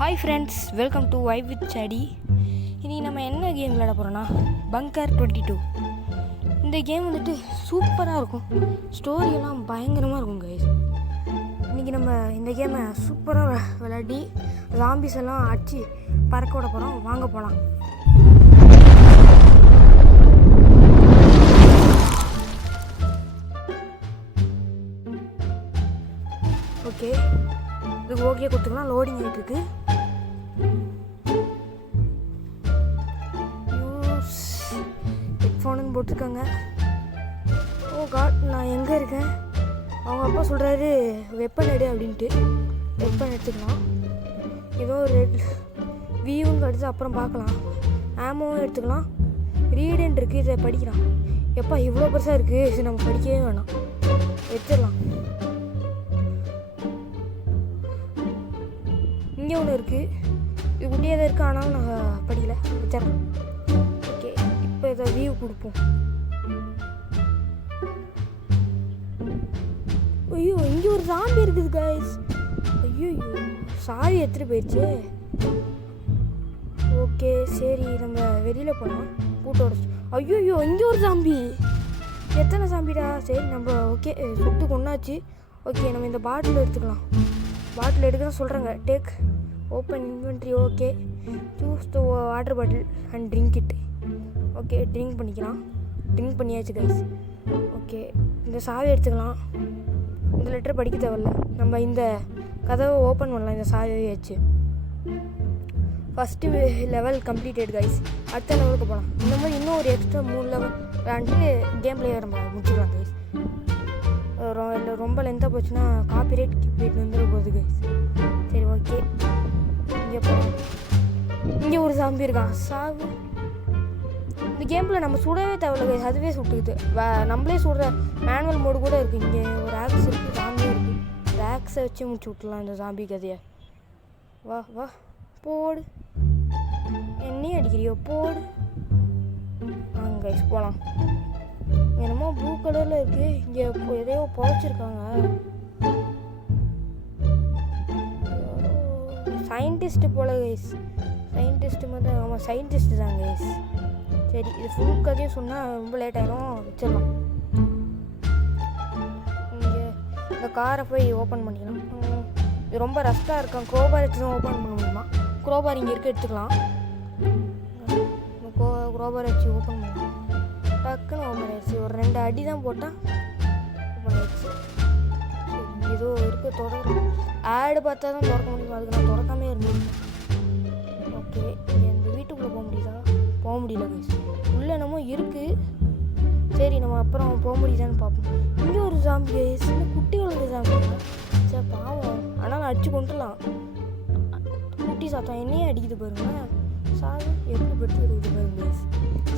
Hi friends, welcome to vibe with study. இன்றைக்கி நம்ம என்ன கேம் விளையாட போகிறோன்னா பங்கர் 22. இந்த கேம் வந்துட்டு சூப்பராக இருக்கும், ஸ்டோரியெல்லாம் பயங்கரமாக இருக்கும் கைஸ். இன்றைக்கி நம்ம இந்த கேமை சூப்பராக விளையாடி ஜாம்பிஸ் எல்லாம் அடித்து பறக்க விட போகிறோம். வாங்க போகலாம். ஓகே, இதுக்கு ஓகே கொடுத்துக்கலாம். லோடிங் ஆகிட்டுருக்கு. ஹெட்ஃபோனுன்னு போட்டிருக்காங்க. ஓ காட், நான் எங்கே இருக்கேன்? அவங்க அப்பா சொல்கிறாரு வெப்பன் எடு அப்படின்ட்டு. வெப்பன் எடுத்துக்கலாம். ஏதோ ரெட் வியூன்னு கிடச்சி அப்புறம் பார்க்கலாம். ஆமோவும் எடுத்துக்கலாம். ரீடுன்னு இருக்குது, இதை படிக்கலாம். எப்பா இவ்வளோ பெருசாக இருக்குது, இது நம்ம படிக்கவே வேணாம், எடுத்துடலாம். இங்கே ஒன்று இருக்குது, இது குட்டியாக தான் இருக்குது, ஆனாலும் நான் படிக்கல, வச்சிடறேன். ஓகே, இப்போ இதை வியூ கொடுப்போம். ஐயோ, இங்கே ஒரு சாம்பி இருக்குது கைஸ். ஐயோ, சாவி எடுத்துகிட்டு போயிடுச்சு. ஓகே சரி, நம்ம வெளியில் போகலாம். பூட்டோட ஐயோ, இங்கே ஒரு சாம்பி. எத்தனை சாம்பிடா? சரி நம்ம ஓகே சுட்டு கொண்டாச்சு. ஓகே, நம்ம இந்த பாட்டில் எடுத்துக்கலாம். பாட்டில் எடுக்க சொல்கிறாங்க. Take open inventory. Okay, choose the water bottle and drink it. Okay, drink பண்ணிக்கலாம். ட்ரிங்க் பண்ணியாச்சு கைஸ். ஓகே, இந்த சாவி எடுத்துக்கலாம். இந்த லெட்டர் படிக்க தேவையில்ல, நம்ம இந்த கதவை ஓப்பன் பண்ணலாம் இந்த சாவியை வச்சு. First level completed guys. அடுத்த லெவலுக்கு போகலாம். இந்த மாதிரி இன்னும் ஒரு எக்ஸ்ட்ரா 3 லெவல் விளாண்டு கேம் பிளே நம்ம முடிச்சுக்கலாம் கைஸ். ரொம்ப லென்த்தாக போச்சுன்னா காப்பிரைட் வந்துட போகுது கைஸ். சரி ஓகே, இங்கே போகலாம். இங்கே ஒரு சாம்பி இருக்கான். சாவு. இந்த கேமில் நம்ம சுடவே தேவையில்ல கைஸ், அதுவே சுட்டுக்குது. நம்மளே சுடுற மேனுவல் மோடு கூட இருக்குது. இங்கே ஒரு ஆக்ஸ் இருக்குது, சாம்பியும் இருக்குது. இந்த ஆக்ஸை வச்சு முடிச்சு விட்டுலாம் இந்த சாம்பி கதையை. வா வா போடு, என்னையும் அடிக்கிறியோ, போடு. வாங்க கைஸ் போகலாம். என்னமோ ப்ளூ கலரில் இருக்குது. இங்கே எதையோ புதைச்சிருக்காங்க. சயின்டிஸ்ட்டு போல கைஸ். சயின்டிஸ்ட்டு மாதிரி. ஆமாம், சயின்டிஸ்ட்டு தான் கைஸ். சரி, இது ஃபுல் கதையும் சொன்னால் ரொம்ப லேட் ஆகிடும், வச்சிடலாம். இங்கே இந்த காரை போய் ஓப்பன் பண்ணிக்கலாம். இது ரொம்ப ரஸ்ட்டாக இருக்கும். க்ரோபார் வச்சு தான் ஓப்பன் பண்ண முடியுமா? க்ரோபார் இங்கே இருக்க எடுத்துக்கலாம். க்ரோபார் வச்சு ஓப்பன் பண்ணலாம். டக்குன்னு ஓப்பன் ஆயிடுச்சு. ஒரு 2 அடி தான் போட்டால் ஓப்பன் ஆயிடுச்சு. சரி, ஏதோ இருக்க தொடரும். ஆடு பார்த்தா தான் திறக்க முடியும், அதுக்கு நான் திறக்காமே இருந்தேன். ஓகே, இந்த வீட்டுக்குள்ளே போக முடியுதா? போக முடியல கைஸ். உள்ளே என்னமோ இருக்குது. சரி, நம்ம அப்புறம் போக முடியுதான்னு பார்ப்போம். இங்கே ஒரு சாம்பி கைஸ், குட்டி வளர்ந்த சாம்பி. சரி பாவம், ஆனால் நான் அடிச்சு கொண்டுலாம். குட்டி சாத்தம் என்னையே அடிக்குது பாருங்க. சாவு எப்படி படுத்து இருக்குது பாருங்க கைஸ்.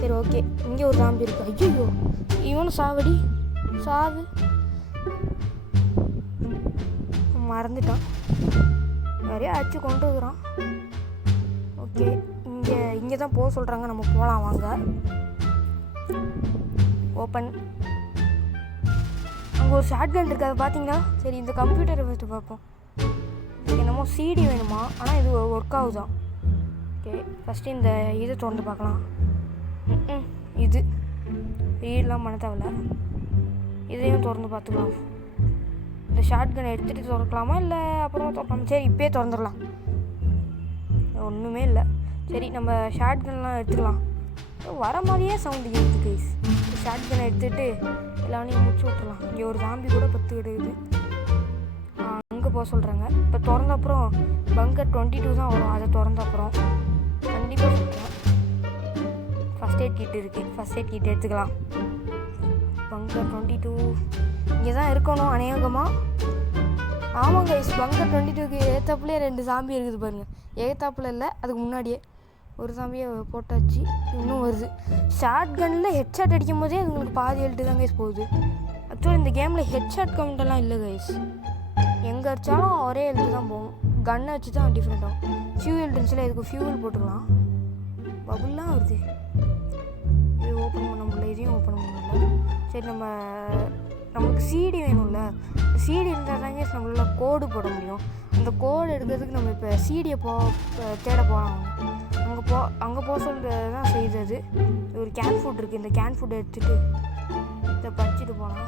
சரி ஓகே, இங்கே ஒரு சாம்பி இருக்குது. ஐயோ, இவனும் சாவடி. சாவு. மறந்துட்டான், நிறைய அடிச்சு கொண்டு வந்துடுறான். ஓகே, இங்கே தான் போக சொல்கிறாங்க, நம்ம போகலாம் வாங்க. ஓப்பன். அங்கே ஒரு ஷார்ட் கன் இருக்குது, அதை பார்த்தீங்களா? சரி, இந்த கம்ப்யூட்டரை ஃபஸ்ட்டு பார்ப்போம். என்னமோ சிடி வேணுமா, ஆனால் இது ஒர்க் ஆகுதான். ஓகே, ஃபஸ்ட்டு இந்த இதை திறந்து பார்க்கலாம். இது ரீடெலாம் பண்ண தேவையில்ல, இதையும் திறந்து பார்த்துக்கலாம். இந்த ஷார்ட் கன் எடுத்துகிட்டு திறக்கலாமா இல்லை அப்புறம் திறக்கலாமா? சரி, இப்போயே திறந்துடலாம். ஒன்றுமே இல்லை. சரி, நம்ம ஷார்ட் கன்லாம் எடுத்துக்கலாம். வர மாதிரியே சவுண்டு இருக்குது கைஸ். ஷார்ட் கன்னை எடுத்துகிட்டு எல்லாரையும் முடிச்சு விட்டுலாம். இங்கே ஒரு சாம்பி கூட பத்து கிடையாது. அங்கே போக சொல்கிறாங்க. இப்போ திறந்த அப்புறம் பங்கர் 22 தான் வரும். அதை திறந்த அப்புறம் கண்டிப்பாக சொல்கிறேன். ஃபஸ்ட் எய்ட் கிட் இருக்குது, ஃபஸ்ட் எய்ட் கிட் எடுத்துக்கலாம். பங்கர் 22 இங்கே தான் இருக்கணும் அநேகமாக. ஆமாம் கைஸ், பங்கர் 22க்கு ஏத்தாப்புலேயே 2 சாம்பி இருக்குது பாருங்கள். ஏத்தாப்புல இல்லை, அதுக்கு முன்னாடியே ஒரு சாம்பியை போட்டாச்சு. இன்னும் வருது. ஷார்ட் கன்னில் ஹெட்ஷாட் அடிக்கும் போதே உங்களுக்கு பாதி ஹெல்ட்டு தான் கைஸ் போகுது. ஆக்சுவலி இந்த கேமில் ஹெட்ஷாட் கவுண்டெல்லாம் இல்லை கைஸ். எங்கே அடித்தாலும் ஒரே ஹெல்த்து தான் போகும். கன்னை வச்சு தான் டிஃப்ரெண்ட் ஆகும். ஃபியூவல் ட்ரிங்க்ஸில் இதுக்கு ஃபியூவல் போட்டுக்கலாம். பபுல்லாம் வருது. இது ஓப்பன் பண்ண முடியல, இதையும் ஓப்பன் பண்ண முடியல. சரி, நம்மளுக்கு சிடி வேணும்ல. சிடி இருந்தால் தாங்க நம்மளால் கோடு போட முடியும். அந்த கோடு எடுக்கிறதுக்கு நம்ம இப்போ சிடியை தேட போகலாம். அங்கே போக சொல்கிறது தான் செய்தது. ஒரு கேன் ஃபுட் இருக்குது, இந்த கேன் ஃபுட் எடுத்துகிட்டு இதை படிச்சுட்டு போகலாம்.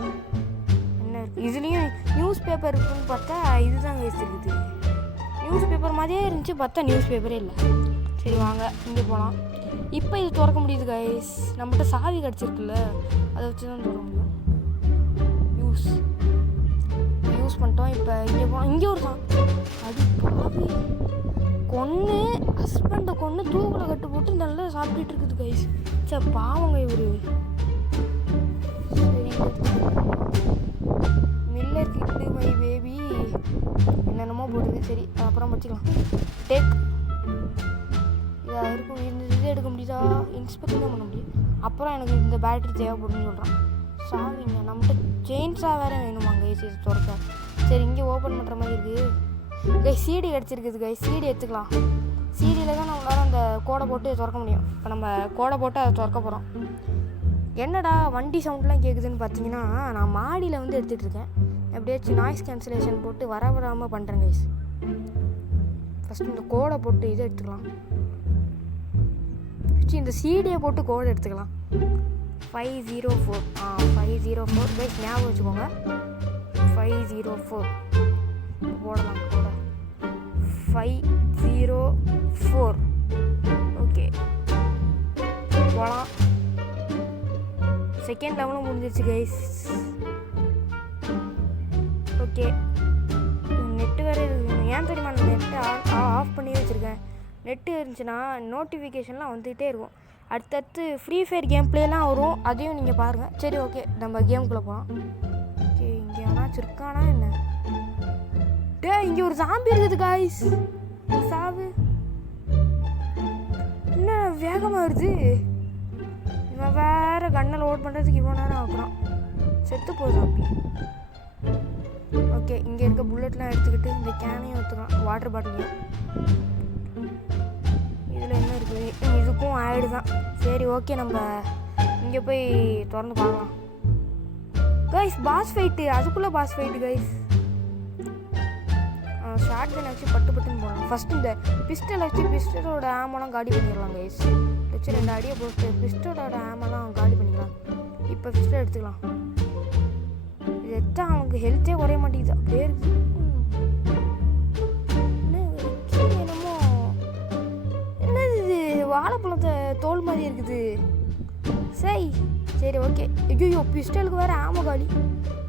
என்ன இருக்குது இதுலேயும் நியூஸ் பேப்பர் இருக்குதுன்னு பார்த்தா இதுதான் கைஸ் இருக்குது. நியூஸ் பேப்பர் மாதிரியே இருந்துச்சு, பார்த்தா நியூஸ் பேப்பரே இல்லை. சரி வாங்க இங்கே போகலாம். இப்போ இது திறக்க முடியுது கைஸ். நம்மகிட்ட சாவி கிடச்சிருக்குல்ல, அதை வச்சு தான் திறக்க முடியும். யூஸ் பண்ணிட்டோம். இப்போ இங்கே போகலாம். இங்கே ஒரு அடி பாவி கொன்று ஹஸ்பண்டை கொன்று தூக்கில் கட்டு போட்டு நல்லா சாப்பிட்டுட்டு இருக்குது கைஸ். சரி பாவங்க இவர். சரி மில்லர் கிட்டு மை பேபி என்னென்னமோ போடுது. சரி அப்புறம் வச்சுக்கலாம். டேக் இதாக இருக்கும். இந்த இது எடுக்க முடியுதா? இன்ஸ்பெக்ட் தான் பண்ண முடியும். அப்புறம் எனக்கு இந்த பேட்டரி தேவைப்படுன்னு சொல்கிறான். சாவிங்க நம்மகிட்ட செயின்ஸா வேறு வேணுமாங்க கைஸ் இது திறக்க. சரி இங்கே ஓப்பன் பண்ணுற மாதிரி இருக்குது கைஸ். சிடி கிடச்சிருக்குது கைஸ். சிடி எடுத்துக்கலாம். சிடியில் தான் நம்மளால் அந்த கோடை போட்டு திறக்க முடியும். இப்போ நம்ம கோடை போட்டு அதை திறக்க போகிறோம். என்னடா வண்டி சவுண்ட்லாம் கேட்குதுன்னு பார்த்தீங்கன்னா, நான் மாடியில் வந்து எடுத்துகிட்டு இருக்கேன். எப்படியாச்சும் நாய்ஸ் கேன்சலேஷன் போட்டு வராமல் பண்ணுறேன் கைஸ். ஃபஸ்ட்டு இந்த கோடை போட்டு இதை எடுத்துக்கலாம். இந்த சிடியை போட்டு கோடை எடுத்துக்கலாம். 504 504 கைஸ் ஞாபகம் வச்சுக்கோங்க. 504 போடலாம் கூட. 504 ஓகே போகலாம். செகண்ட் லெவலும் முடிஞ்சிருச்சு கைஸ். ஓகே நெட்டு வேறு இருக்குது. ஏன் தெரியுமா நான் நெட்டை ஆஃப் பண்ணி வச்சுருக்கேன். நெட்டு இருந்துச்சுன்னா நோட்டிஃபிகேஷன்லாம் வந்துகிட்டே இருக்கும். அடுத்தடுத்து ஃப்ரீ ஃபயர் கேம் பிளேலாம் வரும், அதையும் நீங்கள் பாருங்கள். சரி ஓகே நம்ம கேமுக்குள்ளே போகலாம். ஓகே இங்கே எவனாச்சும் இருக்கானா என்ன? இங்கே ஒரு சாம்பி இருக்குது காய்ஸ். சாவு என்ன வேகமாக வருது. இவன் வேறு கண்ணில் ஓட் பண்ணுறதுக்கு இவ்வளோ நேரம் ஆகுறான். செத்து போ சாம்பி. ஓகே இங்கே இருக்க புல்லட்லாம் எடுத்துக்கிட்டு இந்த கேனையும் ஊற்றுக்கலாம், வாட்டர் பாட்டிலையும். இதில் என்ன இருக்குது? இதுக்கும் ஆயிடு தான். சரி ஓகே நம்ம இங்கே போய் திறந்து பார்க்கலாம் கைஸ். பாஸ் ஃபைட்டு, அதுக்குள்ளே boss fight guys. Shotgun வச்சு பட்டுன்னு போகலாம். ஃபஸ்ட்டு இந்த பிஸ்டல் வச்சு பிஸ்டலோட ஆமெல்லாம் காலி பண்ணிடலாம் கைஸ். வச்சு 2 அடியை போட்டு பிஸ்டலோட ஆமெல்லாம் காலி பண்ணிக்கலாம். இப்போ பிஸ்டல் எடுத்துக்கலாம். இது எடுத்தால் அவனுக்கு ஹெல்த்தே குறைய மாட்டேங்குது, அப்படியே இருக்குது. என்னமோ என்னது இது வாழைப்பழத்தை தோல் மாதிரி இருக்குது. சரி ஓகே. ஐயோ பிஸ்டலுக்கு வேறு ஆம காலி.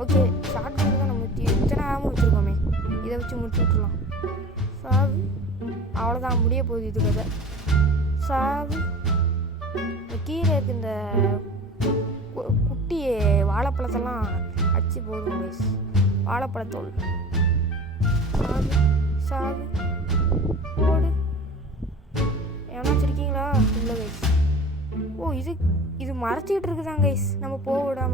ஓகே ஷார்ட் கன் தான் நம்ம இத்தனை ஆம வச்சுருக்கோமே, இதை வச்சு முடிச்சு விட்டுருலாம். சாவு அவ்வளோதான், முடிய போகுது இது கதை. சாவு கீழே இருக்கு இந்த குட்டி வாழைப்பழத்தெல்லாம் அடிச்சு போடுவோம் கைஸ். வாழைப்பழத்தோல் சாவு சாவு போடு. ஏன்னாச்சும் இருக்கீங்களா? இல்லை கைஸ். ஓ இது மறைச்சிக்கிட்டு இருக்குதான் கைஸ், நம்ம போக விடாம.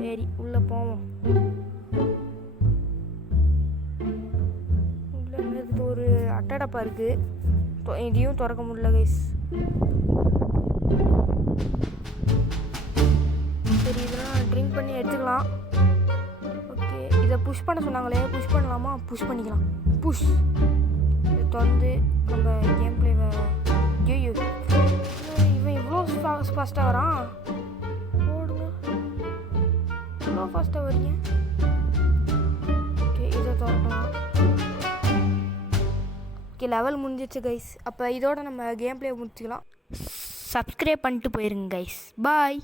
சரி உள்ளே போவோம். உள்ள இருக்குது ஒரு அட்டடப்பா இருக்குது. இதையும் திறக்க முடியல கைஸ். சரி இதெல்லாம் ட்ரிங்க் பண்ணி எடுத்துக்கலாம். ஓகே இதை புஷ் பண்ண சொன்னாங்களே, புஷ் பண்ணலாமா? புஷ் பண்ணிக்கலாம். புஷ் இதை திறந்து நம்ம கேம் பிளேவை. ஐயோ இவன் இவ்வளோ ஃபாஸ்ட்டாக வரான். ஓடுங்க, இவ்வளோ ஃபாஸ்ட்டாக வரீங்க. ஓகே இதை திறக்கலாம். ஓகே லெவல் முடிஞ்சிச்சு கைஸ். அப்போ இதோட நம்ம கேம் பிளே முடிச்சுக்கலாம். சப்ஸ்கிரைப் பண்ணிட்டு போயிருங்க கைஸ். பாய்.